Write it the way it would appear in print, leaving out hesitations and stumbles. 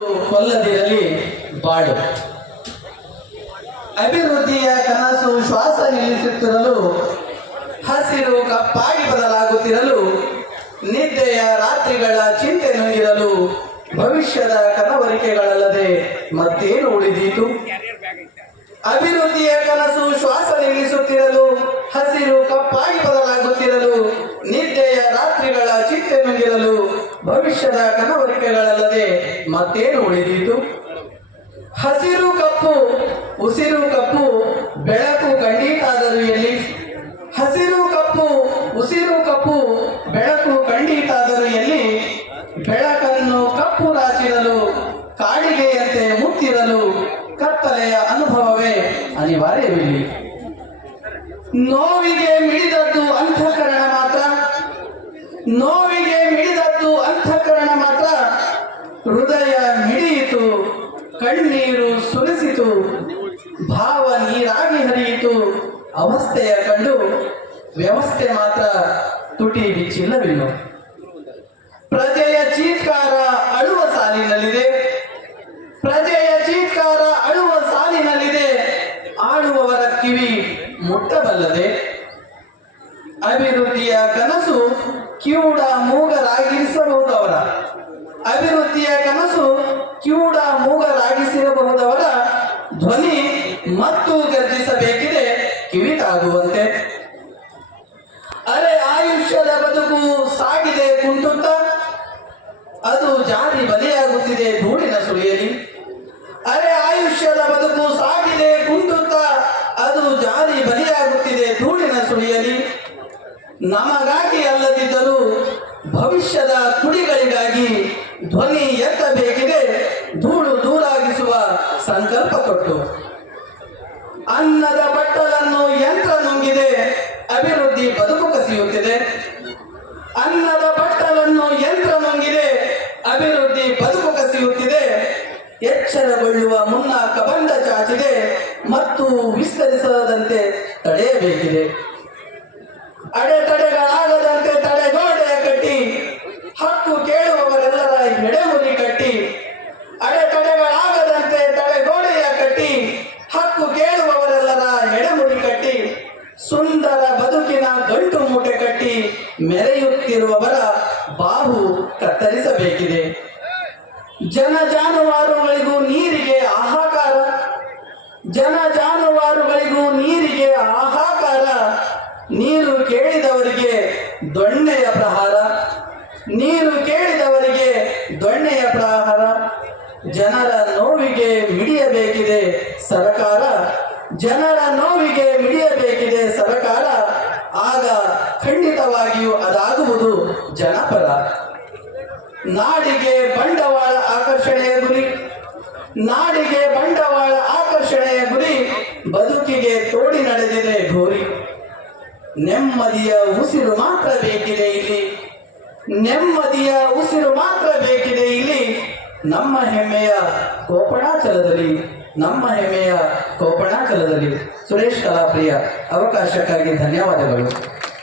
ಕೊಲ್ಲದಿರಲಿ ಬಾಳು. ಅಭಿವೃದ್ಧಿಯ ಕನಸು ಶ್ವಾಸ ನಿಲ್ಲಿಸುತ್ತಿರಲು, ಹಸಿರು ಕಪ್ಪಾಗಿ ಬದಲಾಗುತ್ತಿರಲು, ನಿದ್ದೆಯ ರಾತ್ರಿಗಳ ಚಿಂತೆ ನುಂಗಿರಲು, ಭವಿಷ್ಯದ ಕನವರಿಕೆಗಳಲ್ಲದೆ ಮತ್ತೇನು ಉಳಿದೀತು? ಅಭಿವೃದ್ಧಿಯ ಕನಸು ಶ್ವಾಸ ನಿಲ್ಲಿಸುತ್ತಿರಲು, ಹಸಿರು ಕಪ್ಪಾಗಿ ಬದಲಾಗುತ್ತಿರಲು, ನಿದ್ದೆಯ ರಾತ್ರಿಗಳ ಚಿಂತೆ ನುಂಗಿರಲು, ಭವಿಷ್ಯದ ಕನವರಿಕೆಗಳಲ್ಲದೆ ಮತ್ತೇನು ಉಳಿದೀತು? ಹಸಿರು ಕಪ್ಪು ಉಸಿರು ಕಪ್ಪು ಬೆಳಕು ಕಂಡೀತಾದರೂ ಎಲ್ಲಿ? ಹಸಿರು ಕಪ್ಪು ಉಸಿರು ಕಪ್ಪು ಬೆಳಕು ಕಂಡೀತಾದರೂ ಎಲ್ಲಿ? ಬೆಳಕನ್ನು ಕಪ್ಪು ರಾಚಿರಲು, ಕಾಡಿಗೆಯಂತೆ ಮುತ್ತಿರಲು, ಕತ್ತಲೆಯ ಅನುಭವವೇ ಅನಿವಾರ್ಯವಿಲ್ಲಿ. ನೋವಿಗೆ ಮಿಡಿದದ್ದು ಅಂತಃಕರಣ ಮಾತ್ರ, ನೋವಿಗೆ ಮಿಡಿದದ್ದು ಅಂತಃಕರಣ ಮಾತ್ರ. ಹೃದಯ ಮಿಡಿಯಿತು, ಕಣ್ಣೀರು ಸುರಿಸಿತು, ಭಾವ ನೀರಾಗಿ ಹರಿಯಿತು. ಅವಸ್ಥೆಯ ಕಂಡು ವ್ಯವಸ್ಥೆ ಮಾತ್ರ ತುಟಿ ಬಿಚ್ಚಿಲ್ಲವಿನ್ನು. ಪ್ರಜೆಯ ಚೀತ್ಕಾರ ಅಳುವ ಸಾಲಿನಲ್ಲಿದೆ, ಪ್ರಜೆಯ ಚೀತ್ಕಾರ ಅಳುವ ಸಾಲಿನಲ್ಲಿದೆ. ಆಳುವವರ ಕಿವಿ ಮುಟ್ಟಬಲ್ಲದೆ. ಅಭಿವೃದ್ಧಿಯ ಕನಸು ಕಿವುಡ ಮೂಗರಾಗಿರಿಸಬಹುದವರ, ಅಭಿವೃದ್ಧಿಯ ಕನಸು ಕಿವುಡ ಮೂಗರಾಗಿಸಿರಬಹುದವರ ಧ್ವನಿ ಮತ್ತು ಗರ್ಜಿಸಬೇಕಿದೆ ಕಿವಿತಾಗುವಂತೆ. ಅರೆ ಆಯುಷ್ಯದ ಬದುಕು ಸಾಗಿದೆ ಕುಂಟುತ್ತ, ಅದು ಜಾರಿ ಬಲಿಯಾಗುತ್ತಿದೆ ಧೂಳಿನ ಸುಳಿಯಲಿ. ಅರೆ ಆಯುಷ್ಯದ ಬದುಕು ಸಾಗಿದೆ ಕುಂಟುತ್ತ, ಅದು ಜಾರಿ ಬಲಿಯಾಗುತ್ತಿದೆ ಧೂಳಿನ ಸುಳಿಯಲಿ. ನಮಗಾಗಿ ಅಲ್ಲದಿದ್ದರೂ ಭವಿಷ್ಯದ ಕುಡಿಗಳಿಗಾಗಿ ಧ್ವನಿ ಎತ್ತಬೇಕಿದೆ ಧೂಳು ದೂರಾಗಿಸುವ ಸಂಕಲ್ಪ ಕೊಟ್ಟು. ಅನ್ನದ ಬಟ್ಟಲನ್ನು ಯಂತ್ರ ನುಂಗಿದೆ, ಅಭಿವೃದ್ಧಿ ಬದುಕು ಕಸಿಯುತ್ತಿದೆ. ಅನ್ನದ ಬಟ್ಟಲನ್ನು ಯಂತ್ರ ನುಂಗಿದೆ, ಅಭಿವೃದ್ಧಿ ಬದುಕು ಕಸಿಯುತ್ತಿದೆ. ಎಚ್ಚರಗೊಳ್ಳುವ ಮುನ್ನ ಕಬಂಧ ಚಾಚಿದೆ ಮತ್ತು ವಿಸ್ತರಿಸದಂತೆ ತಡೆಯಬೇಕಿದೆ. ಅಡೆತಡೆಗಳಾಗದಂತೆ ತಡೆಗೋಡೆಯ ಕಟ್ಟಿ, ಹಕ್ಕು ಕೇಳುವವರೆಲ್ಲರ ಎಡೆಮುರಿ ಕಟ್ಟಿ. ಅಡೆತಡೆಗಳಾಗದಂತೆ ತಡೆಗೋಡೆಯ ಕಟ್ಟಿ, ಹಕ್ಕು ಕೇಳುವವರೆಲ್ಲರ ಎಡೆಮುರಿ ಕಟ್ಟಿ. ಸುಂದರ ಬದುಕಿನ ಗಂಟು ಮೂಟೆ ಕಟ್ಟಿ, ಮೆರೆಯುತ್ತಿರುವವರ ಬಾಹು ಕತ್ತರಿಸಬೇಕಿದೆ. ಜನ ಜಾನುವಾರುಗಳಿಗೂ ನೀರಿಗೆ ಹಾಹಾಕಾರ, ಜನ ಜಾನುವಾರುಗಳಿಗೂ ನೀರಿಗೆ ಹಾಹಾಕಾರ. ನೀರು ಕೇಳಿದವರಿಗೆ ದೊಣ್ಣೆಯ ಪ್ರಹಾರ, ನೀರು ಕೇಳಿದವರಿಗೆ ದೊಣ್ಣೆಯ ಪ್ರಹಾರ. ಜನರ ನೋವಿಗೆ ಮಿಡಿಯಬೇಕಿದೆ ಸರಕಾರ, ಜನರ ನೋವಿಗೆ ಮಿಡಿಯಬೇಕಿದೆ ಸರಕಾರ. ಆಗ ಖಂಡಿತವಾಗಿಯೂ ಅದಾಗುವುದು ಜನಪರ. ನಾಡಿಗೆ ಬಂಡವಾಳ ಆಕರ್ಷಣೆಯ ಗುರಿ, ನಾಡಿಗೆ ಬಂಡವಾಳ ಆಕರ್ಷಣೆಯ ಗುರಿ. ಬದುಕಿಗೆ ತೋಡಿ ನಡೆದಿದೆ ಘೋರಿ. ನೆಮ್ಮದಿಯ ಉಸಿರು ಮಾತ್ರ ಬೇಕಿದೆ ಇಲ್ಲಿ, ನೆಮ್ಮದಿಯ ಉಸಿರು ಮಾತ್ರ ಬೇಕಿದೆ ಇಲ್ಲಿ. ನಮ್ಮ ಹೆಮ್ಮೆಯ ಕೋಪಣಾಚಲದಲ್ಲಿ, ನಮ್ಮ ಹೆಮ್ಮೆಯ ಕೋಪಣಾಚಲದಲ್ಲಿ. ಸುರೇಶ್ ಕಲಾಪ್ರಿಯ, ಅವಕಾಶಕ್ಕಾಗಿ ಧನ್ಯವಾದಗಳು.